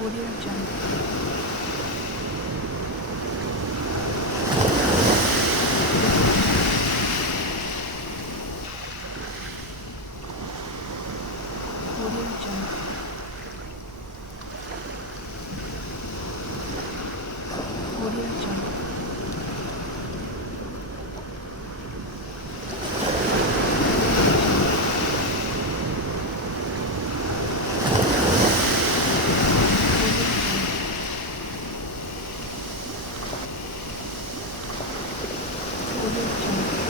Audio Jungle. Audio Jungle. Audio Jungle. Audio Jungle.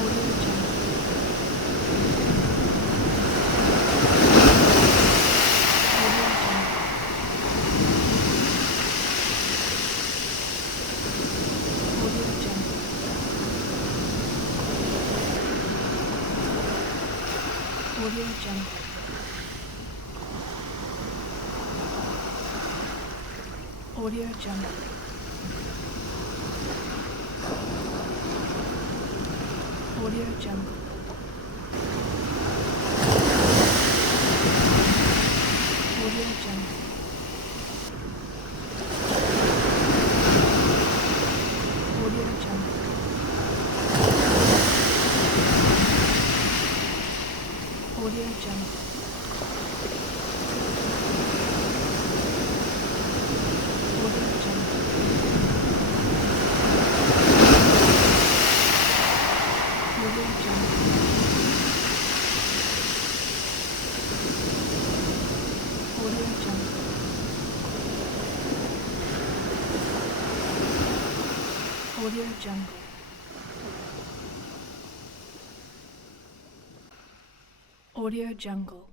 Audio Jungle. Audio Jungle. Audio Jungle. Audio Jungle. Audio Jungle. Audio Jungle. Audio Jungle. Audio Jungle. Audio Jungle. Audio Jungle.